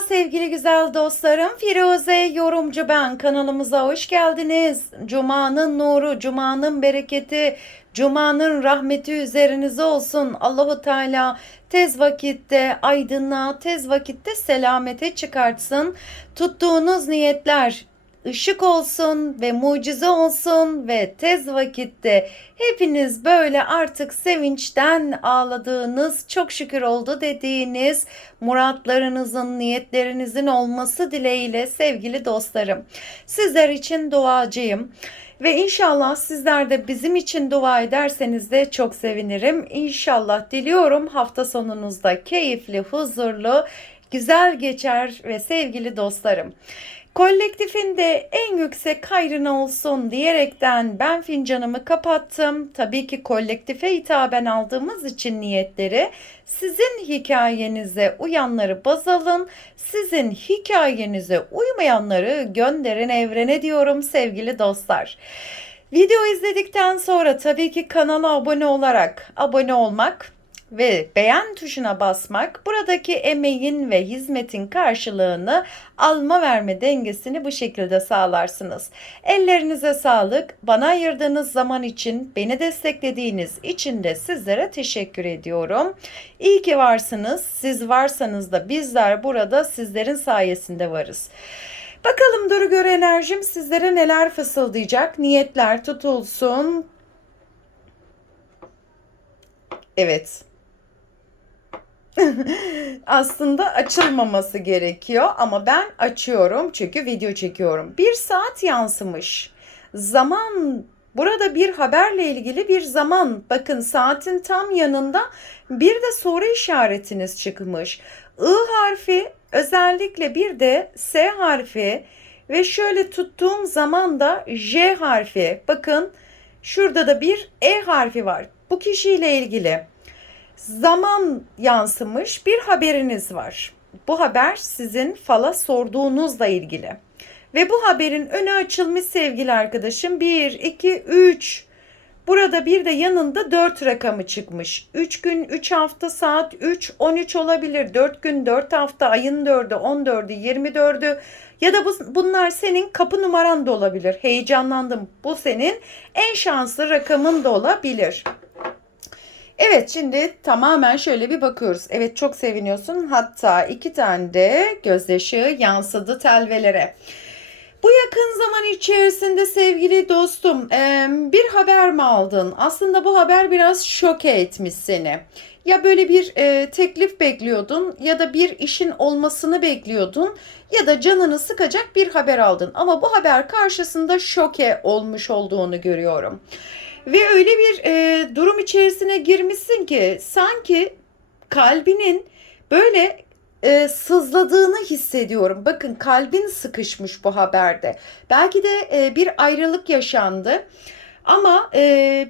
Sevgili güzel dostlarım. Firuze yorumcu ben. Kanalımıza hoş geldiniz. Cuma'nın nuru, Cuma'nın bereketi, Cuma'nın rahmeti üzerinize olsun. Allahu Teala tez vakitte aydınlığa, tez vakitte selamete çıkartsın. Tuttuğunuz niyetler ışık olsun ve mucize olsun ve tez vakitte hepiniz böyle artık sevinçten ağladığınız, çok şükür oldu dediğiniz muratlarınızın, niyetlerinizin olması dileğiyle sevgili dostlarım. Sizler için duacıyım. Ve inşallah sizler de bizim için dua ederseniz de çok sevinirim. İnşallah diliyorum hafta sonunuzda keyifli, huzurlu, güzel geçer ve sevgili dostlarım. Kolektifinde en yüksek hayrına olsun diyerekten ben fincanımı kapattım. Tabii ki kolektife hitaben aldığımız için niyetleri sizin hikayenize uyanları baz alın. Sizin hikayenize uymayanları gönderin evrene diyorum sevgili dostlar. Video izledikten sonra tabii ki kanala abone olarak abone olmak ve beğen tuşuna basmak buradaki emeğin ve hizmetin karşılığını alma verme dengesini bu şekilde sağlarsınız. Ellerinize sağlık. Bana ayırdığınız zaman için, beni desteklediğiniz için de sizlere teşekkür ediyorum. İyi ki varsınız. Siz varsanız da bizler burada sizlerin sayesinde varız. Bakalım Duru Göre Enerjim sizlere neler fısıldayacak? Niyetler tutulsun. Evet. Aslında açılmaması gerekiyor ama ben açıyorum çünkü video çekiyorum. Bir saat yansımış. Zaman burada bir haberle ilgili bir zaman. Bakın saatin tam yanında bir de soru işaretiniz çıkmış. I harfi özellikle bir de S harfi ve şöyle tuttuğum zaman da J harfi. Bakın şurada da bir E harfi var. Bu kişiyle ilgili zaman yansımış bir haberiniz var. Bu haber sizin fala sorduğunuzla ilgili. Ve bu haberin önü açılmış sevgili arkadaşım. 1, 2, 3. Burada bir de yanında 4 rakamı çıkmış. 3 gün, 3 hafta, saat 3, 13 olabilir. 4 gün, 4 hafta, ayın 4'ü, 14'ü, 24'ü. Ya da bu, bunlar senin kapı numaran da olabilir. Heyecanlandım. Bu senin en şanslı rakamın da olabilir. Evet şimdi tamamen şöyle bir bakıyoruz. Evet çok seviniyorsun. Hatta iki tane de gözyaşı yansıdı telvelere. Bu yakın zaman içerisinde sevgili dostum bir haber mi aldın? Aslında bu haber biraz şoke etmiş seni. Ya böyle bir e, teklif bekliyordun ya da bir işin olmasını bekliyordun ya da canını sıkacak bir haber aldın. Ama bu haber karşısında şoke olmuş olduğunu görüyorum. Ve öyle bir e, durum içerisine girmişsin ki sanki kalbinin böyle e, sızladığını hissediyorum. Bakın kalbin sıkışmış bu haberde. Belki de e, bir ayrılık yaşandı. Ama e,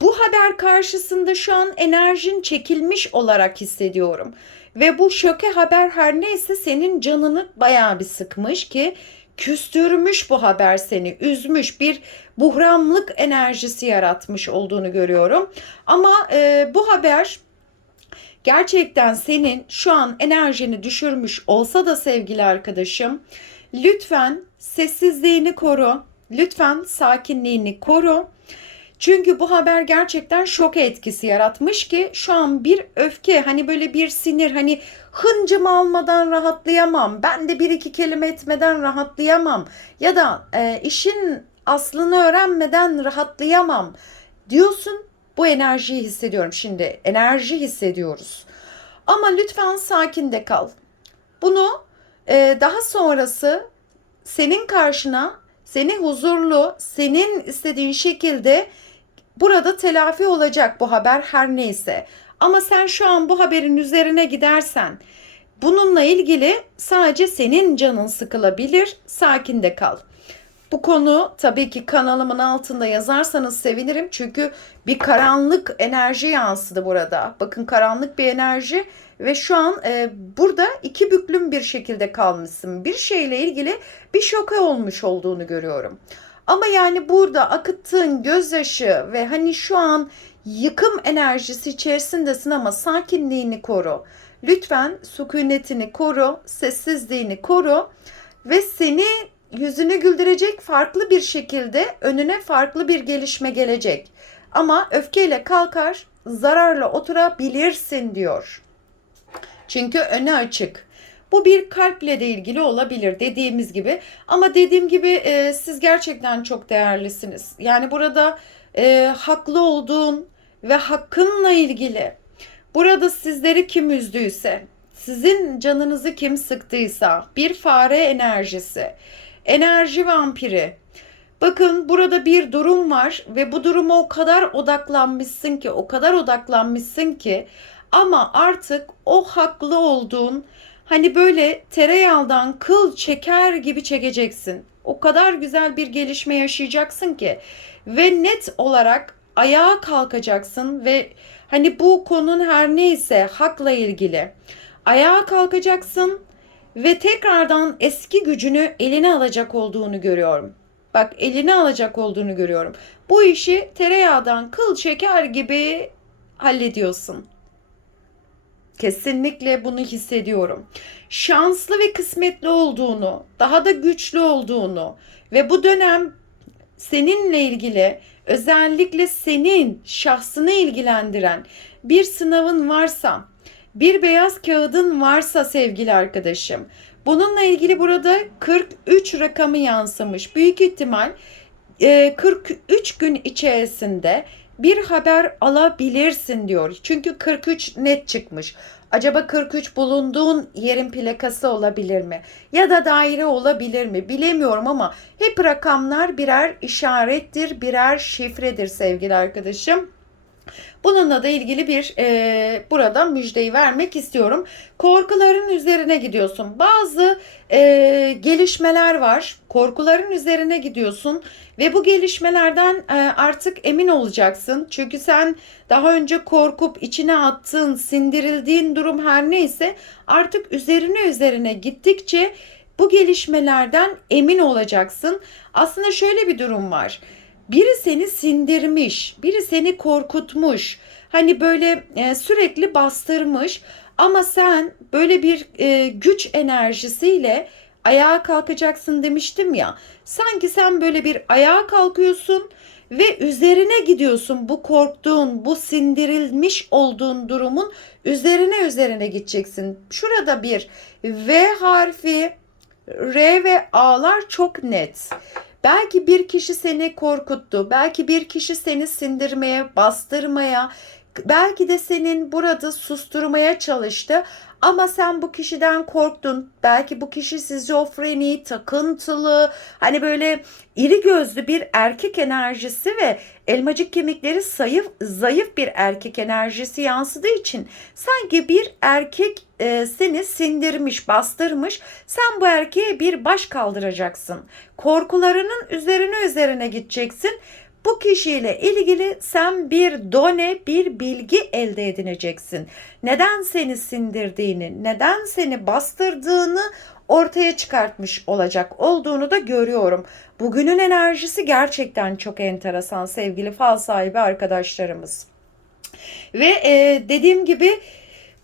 bu haber karşısında şu an enerjin çekilmiş olarak hissediyorum. Ve bu şöke haber her neyse senin canını bayağı bir sıkmış ki küstürmüş bu haber seni, üzmüş bir buhranlık enerjisi yaratmış olduğunu görüyorum. Ama e, bu haber gerçekten senin şu an enerjini düşürmüş olsa da sevgili arkadaşım lütfen sessizliğini koru. Lütfen sakinliğini koru. Çünkü bu haber gerçekten şok etkisi yaratmış ki şu an bir öfke hani böyle bir sinir hani hıncımı almadan rahatlayamam. Ben de bir iki kelime etmeden rahatlayamam. Ya da e, işin aslını öğrenmeden rahatlayamam diyorsun. Bu enerjiyi hissediyorum şimdi. Enerji hissediyoruz. Ama lütfen sakin de kal. Bunu e, daha sonrası senin karşına seni huzurlu, senin istediğin şekilde burada telafi olacak bu haber her neyse. Ama sen şu an bu haberin üzerine gidersen bununla ilgili sadece senin canın sıkılabilir. Sakin de kal. Bu konu tabii ki kanalımın altında yazarsanız sevinirim. Çünkü bir karanlık enerji yansıdı burada. Bakın karanlık bir enerji ve şu an e, burada iki büklüm bir şekilde kalmışsın. Bir şeyle ilgili bir şoka olmuş olduğunu görüyorum. Ama yani burada akıttığın gözyaşı ve hani şu an yıkım enerjisi içerisindesin ama sakinliğini koru. Lütfen sükunetini koru, sessizliğini koru ve seni yüzünü güldürecek farklı bir şekilde önüne farklı bir gelişme gelecek. Ama öfkeyle kalkar, zararla oturabilirsin diyor. Çünkü önü açık. Bu bir kalple de ilgili olabilir dediğimiz gibi. Ama dediğim gibi e, siz gerçekten çok değerlisiniz. Yani burada e, haklı olduğun ve hakkınla ilgili burada sizleri kim üzdüyse, sizin canınızı kim sıktıysa bir fare enerjisi, enerji vampiri. Bakın burada bir durum var ve bu duruma o kadar odaklanmışsın ki, o kadar odaklanmışsın ki ama artık o haklı olduğun hani böyle tereyağından kıl çeker gibi çekeceksin. O kadar güzel bir gelişme yaşayacaksın ki ve net olarak ayağa kalkacaksın ve hani bu konun her neyse hakla ilgili ayağa kalkacaksın ve tekrardan eski gücünü eline alacak olduğunu görüyorum. Bak eline alacak olduğunu görüyorum. Bu işi tereyağdan kıl çeker gibi hallediyorsun. Kesinlikle bunu hissediyorum. Şanslı ve kısmetli olduğunu, daha da güçlü olduğunu ve bu dönem seninle ilgili özellikle senin şahsını ilgilendiren bir sınavın varsa, bir beyaz kağıdın varsa sevgili arkadaşım, bununla ilgili burada 43 rakamı yansımış. Büyük ihtimal 43 gün içerisinde bir haber alabilirsin diyor. Çünkü 43 net çıkmış. Acaba 43 bulunduğun yerin plakası olabilir mi? Ya da daire olabilir mi? Bilemiyorum ama hep rakamlar birer işarettir, birer şifredir sevgili arkadaşım. Bununla da ilgili bir e, burada müjdeyi vermek istiyorum. Korkuların üzerine gidiyorsun. Bazı e, gelişmeler var. Korkuların üzerine gidiyorsun ve bu gelişmelerden e, artık emin olacaksın. Çünkü sen daha önce korkup içine attığın, sindirildiğin durum her neyse artık üzerine üzerine gittikçe bu gelişmelerden emin olacaksın. Aslında şöyle bir durum var biri seni sindirmiş, biri seni korkutmuş. Hani böyle e, sürekli bastırmış ama sen böyle bir e, güç enerjisiyle ayağa kalkacaksın demiştim ya. Sanki sen böyle bir ayağa kalkıyorsun ve üzerine gidiyorsun bu korktuğun, bu sindirilmiş olduğun durumun üzerine üzerine gideceksin. Şurada bir V harfi, R ve A'lar çok net. Belki bir kişi seni korkuttu. Belki bir kişi seni sindirmeye, bastırmaya, belki de senin burada susturmaya çalıştı. Ama sen bu kişiden korktun. Belki bu kişi şizofreni, takıntılı, hani böyle iri gözlü bir erkek enerjisi ve elmacık kemikleri zayıf, zayıf bir erkek enerjisi yansıdığı için sanki bir erkek e, seni sindirmiş, bastırmış. Sen bu erkeğe bir baş kaldıracaksın. Korkularının üzerine üzerine gideceksin bu kişiyle ilgili sen bir done, bir bilgi elde edineceksin. Neden seni sindirdiğini, neden seni bastırdığını ortaya çıkartmış olacak olduğunu da görüyorum. Bugünün enerjisi gerçekten çok enteresan sevgili fal sahibi arkadaşlarımız. Ve e, dediğim gibi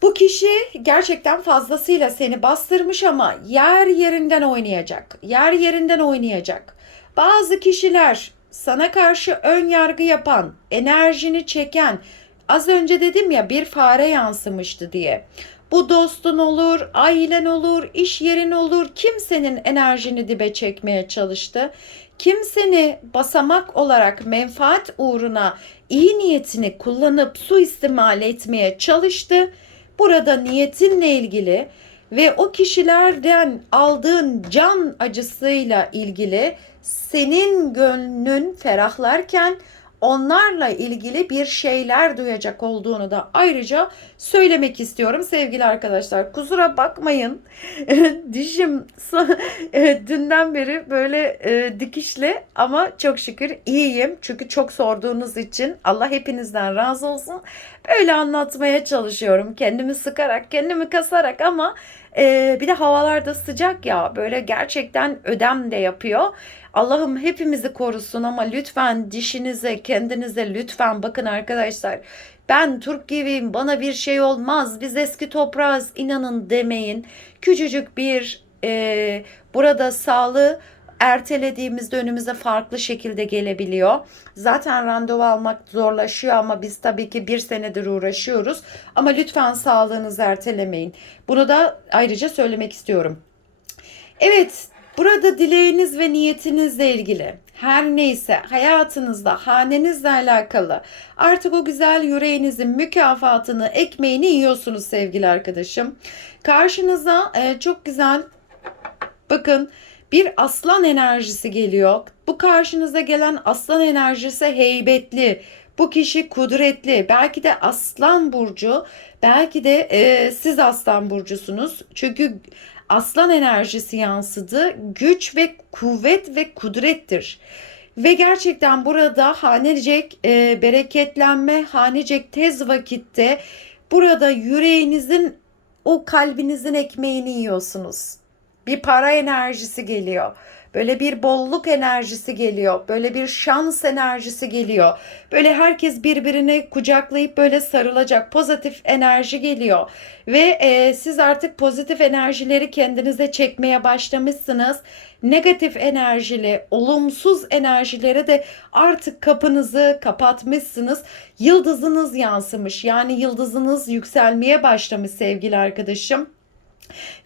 bu kişi gerçekten fazlasıyla seni bastırmış ama yer yerinden oynayacak. Yer yerinden oynayacak. Bazı kişiler sana karşı ön yargı yapan, enerjini çeken, az önce dedim ya bir fare yansımıştı diye. Bu dostun olur, ailen olur, iş yerin olur. Kimsenin enerjini dibe çekmeye çalıştı. Kim seni basamak olarak menfaat uğruna iyi niyetini kullanıp suistimal etmeye çalıştı. Burada niyetinle ilgili ve o kişilerden aldığın can acısıyla ilgili senin gönlün ferahlarken onlarla ilgili bir şeyler duyacak olduğunu da ayrıca söylemek istiyorum sevgili arkadaşlar. Kusura bakmayın. Dişim dünden beri böyle e, dikişli ama çok şükür iyiyim. Çünkü çok sorduğunuz için Allah hepinizden razı olsun. Böyle anlatmaya çalışıyorum. Kendimi sıkarak, kendimi kasarak ama Ee, bir de havalarda sıcak ya böyle gerçekten ödem de yapıyor. Allah'ım hepimizi korusun ama lütfen dişinize, kendinize lütfen bakın arkadaşlar. Ben Türk gibiyim, bana bir şey olmaz, biz eski toprağız inanın demeyin. Küçücük bir e, burada sağlığı ertelediğimizde önümüze farklı şekilde gelebiliyor. Zaten randevu almak zorlaşıyor ama biz tabii ki bir senedir uğraşıyoruz. Ama lütfen sağlığınızı ertelemeyin. Bunu da ayrıca söylemek istiyorum. Evet, burada dileğiniz ve niyetinizle ilgili her neyse hayatınızda hanenizle alakalı artık o güzel yüreğinizin mükafatını, ekmeğini yiyorsunuz sevgili arkadaşım. Karşınıza e, çok güzel bakın bir aslan enerjisi geliyor. Bu karşınıza gelen aslan enerjisi heybetli. Bu kişi kudretli. Belki de aslan burcu, belki de e, siz aslan burcusunuz. Çünkü aslan enerjisi yansıdı. Güç ve kuvvet ve kudrettir. Ve gerçekten burada hanecek e, bereketlenme, hanecek tez vakitte burada yüreğinizin o kalbinizin ekmeğini yiyorsunuz. Bir para enerjisi geliyor. Böyle bir bolluk enerjisi geliyor. Böyle bir şans enerjisi geliyor. Böyle herkes birbirini kucaklayıp böyle sarılacak. Pozitif enerji geliyor. Ve e, siz artık pozitif enerjileri kendinize çekmeye başlamışsınız. Negatif enerjili, olumsuz enerjilere de artık kapınızı kapatmışsınız. Yıldızınız yansımış. Yani yıldızınız yükselmeye başlamış sevgili arkadaşım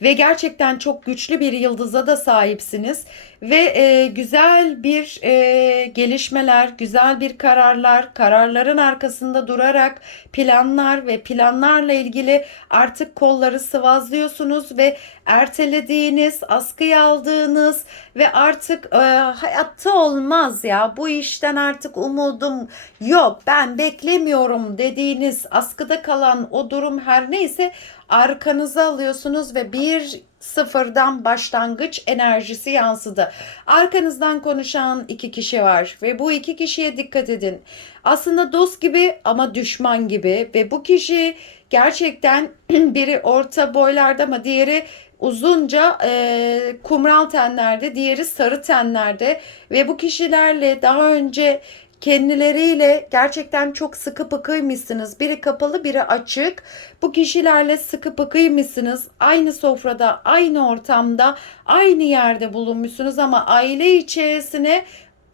ve gerçekten çok güçlü bir yıldıza da sahipsiniz ve e, güzel bir e, gelişmeler, güzel bir kararlar, kararların arkasında durarak planlar ve planlarla ilgili artık kolları sıvazlıyorsunuz ve ertelediğiniz, askıya aldığınız ve artık e, hayatta olmaz ya bu işten artık umudum yok ben beklemiyorum dediğiniz askıda kalan o durum her neyse arkanıza alıyorsunuz ve bir sıfırdan başlangıç enerjisi yansıdı. Arkanızdan konuşan iki kişi var ve bu iki kişiye dikkat edin. Aslında dost gibi ama düşman gibi ve bu kişi gerçekten biri orta boylarda ama diğeri uzunca e, kumral tenlerde, diğeri sarı tenlerde ve bu kişilerle daha önce kendileriyle gerçekten çok sıkı pıkıymışsınız. Biri kapalı biri açık. Bu kişilerle sıkı pıkıymışsınız. Aynı sofrada, aynı ortamda, aynı yerde bulunmuşsunuz ama aile içerisine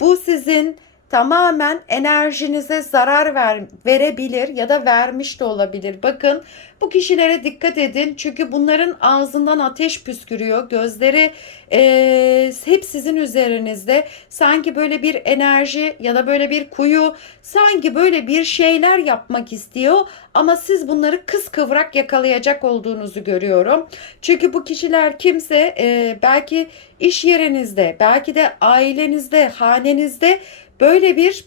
bu sizin tamamen enerjinize zarar ver, verebilir ya da vermiş de olabilir. Bakın bu kişilere dikkat edin çünkü bunların ağzından ateş püskürüyor. Gözleri e, hep sizin üzerinizde. Sanki böyle bir enerji ya da böyle bir kuyu sanki böyle bir şeyler yapmak istiyor ama siz bunları kıskıvrak yakalayacak olduğunuzu görüyorum. Çünkü bu kişiler kimse e, belki iş yerinizde, belki de ailenizde, hanenizde böyle bir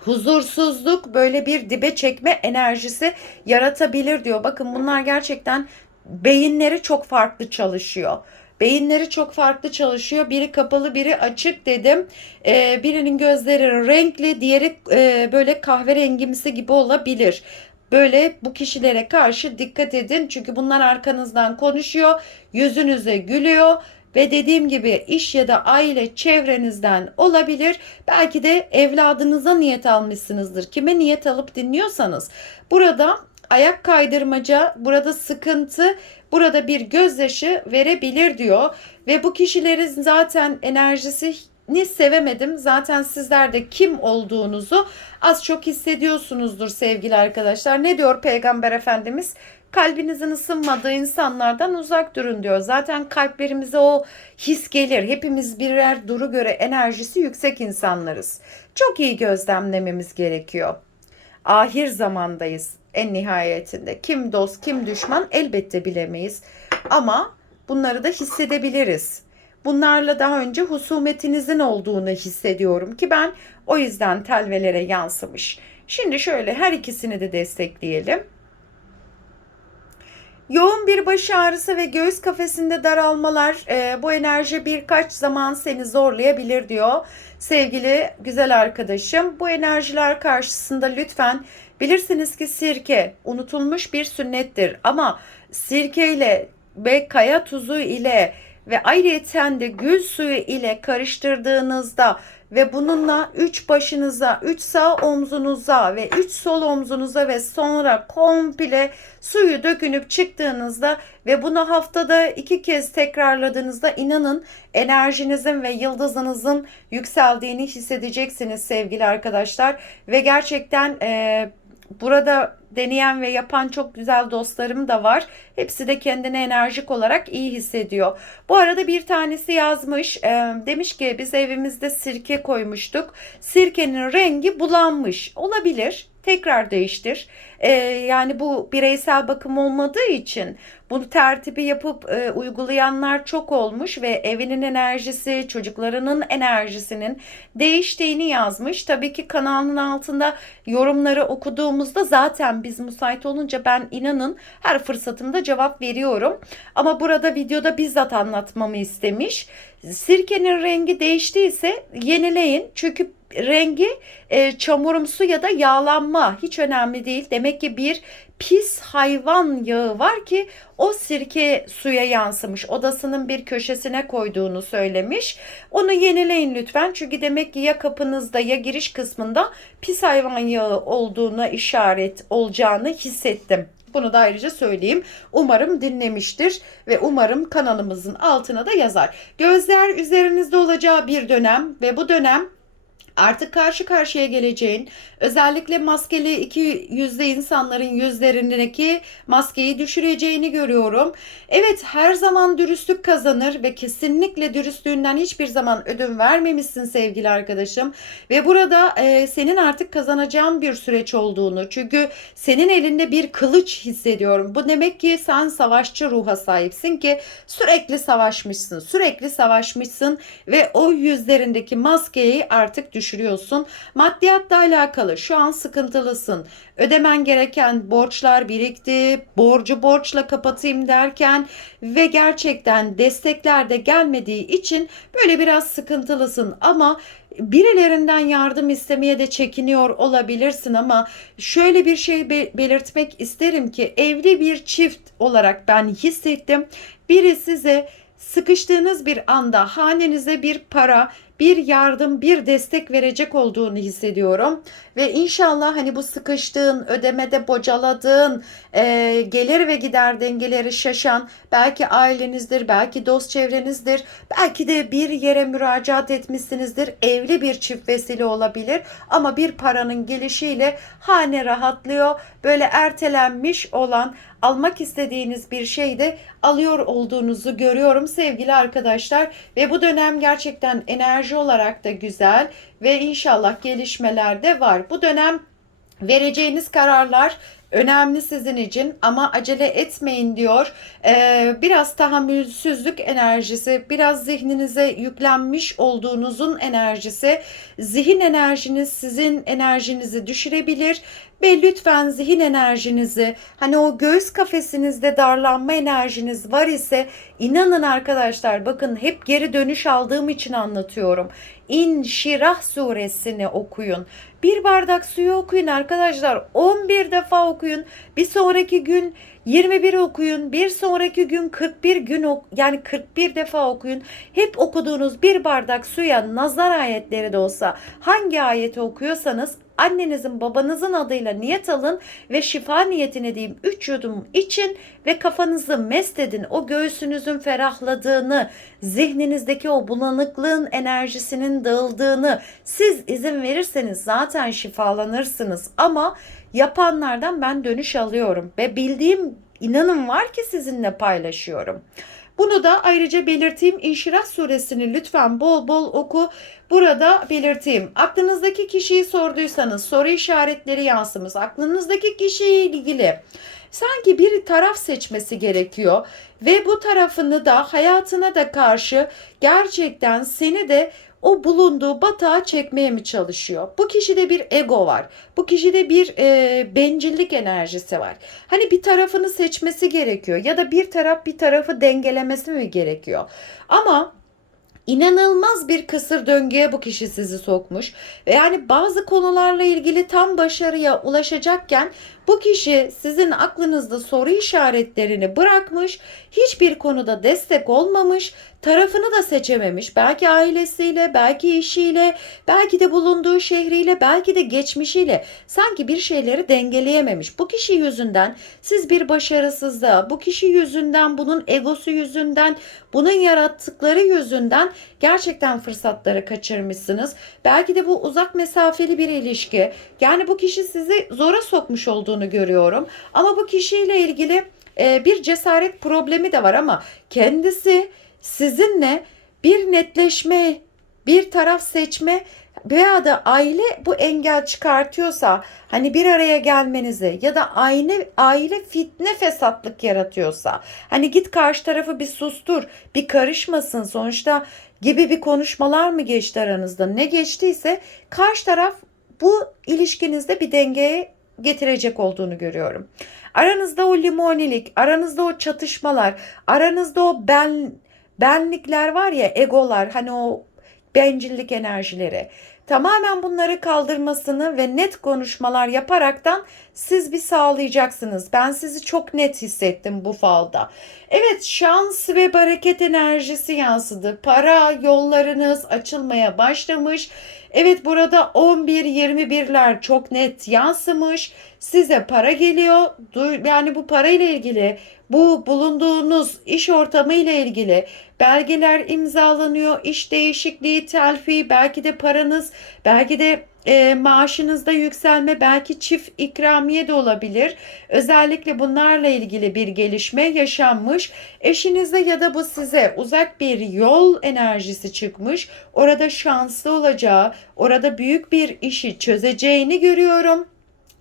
huzursuzluk, böyle bir dibe çekme enerjisi yaratabilir diyor. Bakın bunlar gerçekten beyinleri çok farklı çalışıyor. Beyinleri çok farklı çalışıyor. Biri kapalı, biri açık dedim. Ee, birinin gözleri renkli, diğeri e, böyle kahverengimsi gibi olabilir. Böyle bu kişilere karşı dikkat edin. Çünkü bunlar arkanızdan konuşuyor, yüzünüze gülüyor ve dediğim gibi iş ya da aile çevrenizden olabilir. Belki de evladınıza niyet almışsınızdır. Kime niyet alıp dinliyorsanız. Burada ayak kaydırmaca, burada sıkıntı, burada bir gözyaşı verebilir diyor. Ve bu kişilerin zaten enerjisi ni sevemedim. Zaten sizler de kim olduğunuzu az çok hissediyorsunuzdur sevgili arkadaşlar. Ne diyor Peygamber Efendimiz? Kalbinizin ısınmadığı insanlardan uzak durun diyor. Zaten kalplerimize o his gelir. Hepimiz birer duru göre enerjisi yüksek insanlarız. Çok iyi gözlemlememiz gerekiyor. Ahir zamandayız en nihayetinde. Kim dost, kim düşman elbette bilemeyiz. Ama bunları da hissedebiliriz. Bunlarla daha önce husumetinizin olduğunu hissediyorum ki ben o yüzden telvelere yansımış. Şimdi şöyle her ikisini de destekleyelim. Yoğun bir baş ağrısı ve göğüs kafesinde daralmalar e, bu enerji birkaç zaman seni zorlayabilir diyor sevgili güzel arkadaşım. Bu enerjiler karşısında lütfen bilirsiniz ki sirke unutulmuş bir sünnettir ama sirkeyle ve kaya tuzu ile ve ayrıyeten de gül suyu ile karıştırdığınızda ve bununla 3 başınıza, 3 sağ omzunuza ve 3 sol omzunuza ve sonra komple suyu dökünüp çıktığınızda ve bunu haftada iki kez tekrarladığınızda inanın enerjinizin ve yıldızınızın yükseldiğini hissedeceksiniz sevgili arkadaşlar. Ve gerçekten e, burada deneyen ve yapan çok güzel dostlarım da var. Hepsi de kendini enerjik olarak iyi hissediyor. Bu arada bir tanesi yazmış. e, demiş ki biz evimizde sirke koymuştuk. Sirkenin rengi bulanmış. Olabilir. Tekrar değiştir. E, yani bu bireysel bakım olmadığı için bunu tertibi yapıp e, uygulayanlar çok olmuş ve evinin enerjisi, çocuklarının enerjisinin değiştiğini yazmış. Tabii ki kanalın altında yorumları okuduğumuzda zaten biz müsait olunca ben inanın her fırsatımda cevap veriyorum. Ama burada videoda bizzat anlatmamı istemiş. Sirkenin rengi değiştiyse yenileyin. Çünkü rengi e, çamurumsu ya da yağlanma hiç önemli değil. Demek ki bir pis hayvan yağı var ki o sirke suya yansımış. Odasının bir köşesine koyduğunu söylemiş. Onu yenileyin lütfen. Çünkü demek ki ya kapınızda ya giriş kısmında pis hayvan yağı olduğuna işaret olacağını hissettim. Bunu da ayrıca söyleyeyim. Umarım dinlemiştir ve umarım kanalımızın altına da yazar. Gözler üzerinizde olacağı bir dönem ve bu dönem artık karşı karşıya geleceğin özellikle maskeli iki yüzde insanların yüzlerindeki maskeyi düşüreceğini görüyorum. Evet her zaman dürüstlük kazanır ve kesinlikle dürüstlüğünden hiçbir zaman ödün vermemişsin sevgili arkadaşım. Ve burada e, senin artık kazanacağın bir süreç olduğunu çünkü senin elinde bir kılıç hissediyorum. Bu demek ki sen savaşçı ruha sahipsin ki sürekli savaşmışsın, sürekli savaşmışsın ve o yüzlerindeki maskeyi artık düşürüyorsun. Maddiyatla alakalı şu an sıkıntılısın. Ödemen gereken borçlar birikti. Borcu borçla kapatayım derken ve gerçekten destekler de gelmediği için böyle biraz sıkıntılısın ama birilerinden yardım istemeye de çekiniyor olabilirsin ama şöyle bir şey be- belirtmek isterim ki evli bir çift olarak ben hissettim. Biri size sıkıştığınız bir anda hanenize bir para, bir yardım, bir destek verecek olduğunu hissediyorum. Ve inşallah hani bu sıkıştığın, ödemede bocaladığın, e, gelir ve gider dengeleri şaşan, belki ailenizdir, belki dost çevrenizdir, belki de bir yere müracaat etmişsinizdir. Evli bir çift vesile olabilir ama bir paranın gelişiyle hane rahatlıyor. Böyle ertelenmiş olan almak istediğiniz bir şey de alıyor olduğunuzu görüyorum sevgili arkadaşlar ve bu dönem gerçekten enerji olarak da güzel ve inşallah gelişmeler de var. Bu dönem vereceğiniz kararlar önemli sizin için ama acele etmeyin diyor. Ee, biraz tahammülsüzlük enerjisi, biraz zihninize yüklenmiş olduğunuzun enerjisi, zihin enerjiniz sizin enerjinizi düşürebilir ve lütfen zihin enerjinizi hani o göğüs kafesinizde darlanma enerjiniz var ise inanın arkadaşlar bakın hep geri dönüş aldığım için anlatıyorum. İnşirah suresini okuyun. Bir bardak suyu okuyun arkadaşlar. 11 defa okuyun. Bir sonraki gün 21 okuyun. Bir sonraki gün 41 gün ok yani 41 defa okuyun. Hep okuduğunuz bir bardak suya nazar ayetleri de olsa hangi ayeti okuyorsanız annenizin babanızın adıyla niyet alın ve şifa niyetine diyeyim 3 yudum için ve kafanızı mest edin. O göğsünüzün ferahladığını, zihninizdeki o bulanıklığın enerjisinin dağıldığını siz izin verirseniz zaten şifalanırsınız. Ama yapanlardan ben dönüş alıyorum ve bildiğim inanın var ki sizinle paylaşıyorum. Bunu da ayrıca belirteyim. İnşirah suresini lütfen bol bol oku. Burada belirteyim. Aklınızdaki kişiyi sorduysanız soru işaretleri yansımış. Aklınızdaki kişiyle ilgili sanki bir taraf seçmesi gerekiyor ve bu tarafını da hayatına da karşı gerçekten seni de o bulunduğu batağa çekmeye mi çalışıyor? Bu kişide bir ego var. Bu kişide bir e, bencillik enerjisi var. Hani bir tarafını seçmesi gerekiyor ya da bir taraf bir tarafı dengelemesi mi gerekiyor? Ama inanılmaz bir kısır döngüye bu kişi sizi sokmuş. Ve yani bazı konularla ilgili tam başarıya ulaşacakken Bu kişi sizin aklınızda soru işaretlerini bırakmış, hiçbir konuda destek olmamış, tarafını da seçememiş. Belki ailesiyle, belki işiyle, belki de bulunduğu şehriyle, belki de geçmişiyle sanki bir şeyleri dengeleyememiş. Bu kişi yüzünden siz bir başarısızlığa, bu kişi yüzünden, bunun egosu yüzünden, bunun yarattıkları yüzünden gerçekten fırsatları kaçırmışsınız. Belki de bu uzak mesafeli bir ilişki. Yani bu kişi sizi zora sokmuş olduğunu görüyorum. Ama bu kişiyle ilgili e, bir cesaret problemi de var ama kendisi sizinle bir netleşme, bir taraf seçme veya da aile bu engel çıkartıyorsa hani bir araya gelmenizi ya da aile aile fitne fesatlık yaratıyorsa hani git karşı tarafı bir sustur bir karışmasın sonuçta gibi bir konuşmalar mı geçti aranızda ne geçtiyse karşı taraf bu ilişkinizde bir dengeye getirecek olduğunu görüyorum. Aranızda o limonilik, aranızda o çatışmalar, aranızda o ben benlikler var ya egolar hani o bencillik enerjileri tamamen bunları kaldırmasını ve net konuşmalar yaparaktan siz bir sağlayacaksınız. Ben sizi çok net hissettim bu falda. Evet şans ve bereket enerjisi yansıdı. Para yollarınız açılmaya başlamış. Evet burada 11-21'ler çok net yansımış. Size para geliyor. Yani bu parayla ilgili bu bulunduğunuz iş ortamı ile ilgili belgeler imzalanıyor, iş değişikliği, telfi, belki de paranız, belki de e, maaşınızda yükselme, belki çift ikramiye de olabilir. Özellikle bunlarla ilgili bir gelişme yaşanmış. Eşinizde ya da bu size uzak bir yol enerjisi çıkmış. Orada şanslı olacağı, orada büyük bir işi çözeceğini görüyorum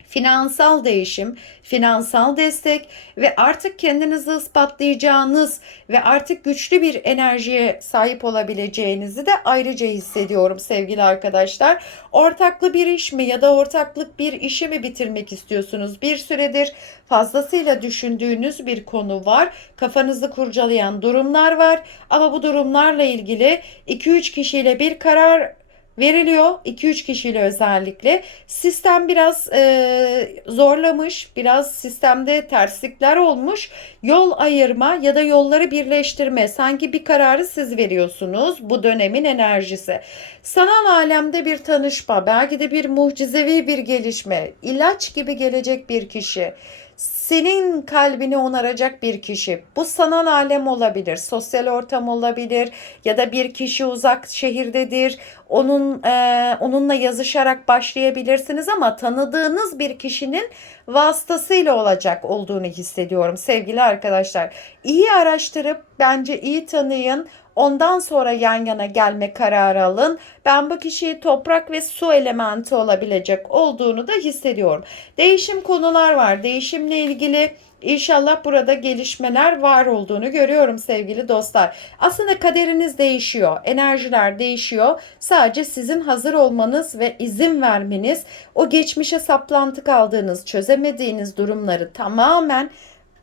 finansal değişim, finansal destek ve artık kendinizi ispatlayacağınız ve artık güçlü bir enerjiye sahip olabileceğinizi de ayrıca hissediyorum sevgili arkadaşlar. Ortaklı bir iş mi ya da ortaklık bir işi mi bitirmek istiyorsunuz? Bir süredir fazlasıyla düşündüğünüz bir konu var. Kafanızı kurcalayan durumlar var ama bu durumlarla ilgili 2-3 kişiyle bir karar veriliyor 2-3 kişiyle özellikle. Sistem biraz e, zorlamış, biraz sistemde terslikler olmuş. Yol ayırma ya da yolları birleştirme sanki bir kararı siz veriyorsunuz bu dönemin enerjisi. Sanal alemde bir tanışma, belki de bir mucizevi bir gelişme, ilaç gibi gelecek bir kişi senin kalbini onaracak bir kişi. Bu sanal alem olabilir, sosyal ortam olabilir ya da bir kişi uzak şehirdedir. Onun e, onunla yazışarak başlayabilirsiniz ama tanıdığınız bir kişinin vasıtasıyla olacak olduğunu hissediyorum sevgili arkadaşlar. İyi araştırıp bence iyi tanıyın. Ondan sonra yan yana gelme kararı alın. Ben bu kişiyi toprak ve su elementi olabilecek olduğunu da hissediyorum. Değişim konular var. Değişimle ilgili İnşallah burada gelişmeler var olduğunu görüyorum sevgili dostlar. Aslında kaderiniz değişiyor, enerjiler değişiyor. Sadece sizin hazır olmanız ve izin vermeniz, o geçmişe saplantı kaldığınız, çözemediğiniz durumları tamamen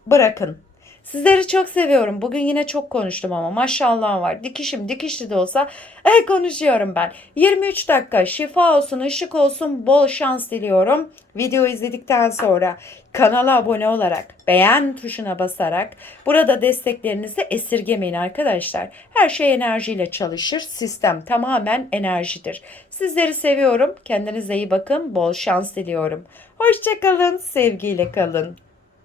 bırakın. Sizleri çok seviyorum. Bugün yine çok konuştum ama maşallah var. Dikişim dikişli de olsa e, konuşuyorum ben. 23 dakika şifa olsun, ışık olsun, bol şans diliyorum. Video izledikten sonra kanala abone olarak, beğen tuşuna basarak burada desteklerinizi esirgemeyin arkadaşlar. Her şey enerjiyle çalışır. Sistem tamamen enerjidir. Sizleri seviyorum. Kendinize iyi bakın. Bol şans diliyorum. Hoşçakalın. Sevgiyle kalın.